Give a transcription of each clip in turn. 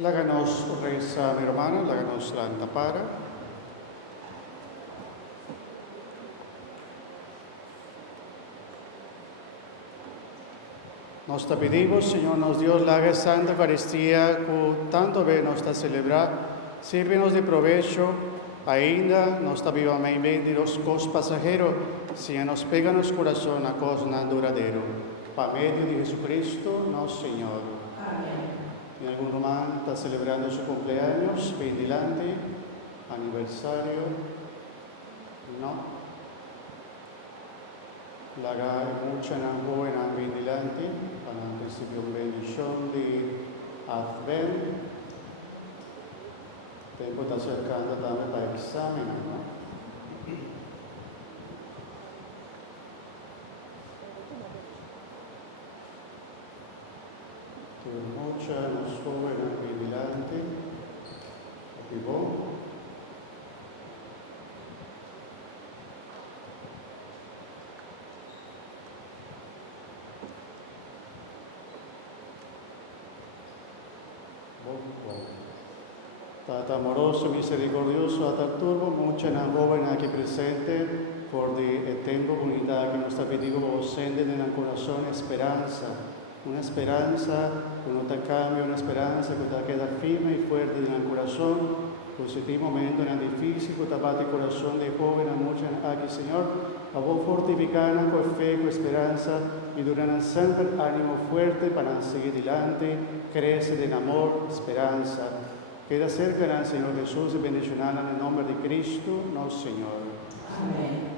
Láganos reza mi hermana, láganos la antapara. Nos te pedimos, Señor, nos Dios, la haga Santa Eucaristía, que tanto bem nos está celebrar, sírvenos de provecho, ainda nos está vivamente de los cos pasajeros, si nos pega nos corazón a cos duradeiro. Por medio de Jesucristo, nuestro Señor. Amén. Y algún romano está celebrando su cumpleaños, ven delante, aniversario, no. La mucha joven ven delante, para el principio bendición de Advent. Tiempo está acercando también para examen, ¿no? Mucha los jóvenes ven delante, vivo. Tata amoroso, misericordioso, a turbo, mucha na joven aquí presente, por el tiempo comunidad que nos está pidiendo vos sende en el corazón esperanza, una esperanza que no te cambia, una esperanza que te queda firme y fuerte en el corazón, pues este momento en el difícil que te bate el corazón de joven, a mucha aquí, Señor, a vos fortificana con fe, con esperanza y durante siempre ánimo fuerte para seguir adelante, crece en amor, esperanza. Queda cerca al Señor Jesús y bendicionala en el nombre de Cristo, nuestro Señor. Amén.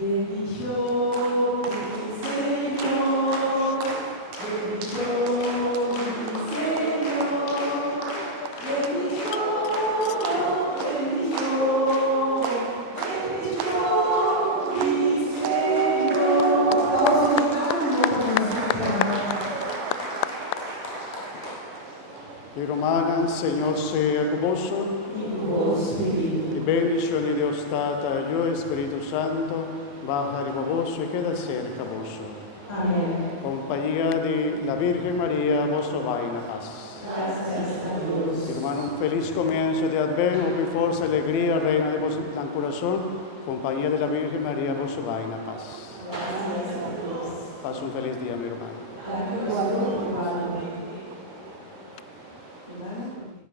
Bendición, Señor, bendición, Señor, bendición, bendición, bendición, mi Señor. Y romana, Señor sea con vos. Y bendición de Dios Tata, yo Espíritu Santo, baja de vos y queda cerca vos. Amén. Compañía de la Virgen María, vos va en paz. Gracias a Dios. Hermano, un feliz comienzo de Advento, con fuerza, alegría, reina de vos en corazón. Compañía de la Virgen María, vos va en paz. Gracias a Dios. Paz un feliz día, mi hermano. Adiós.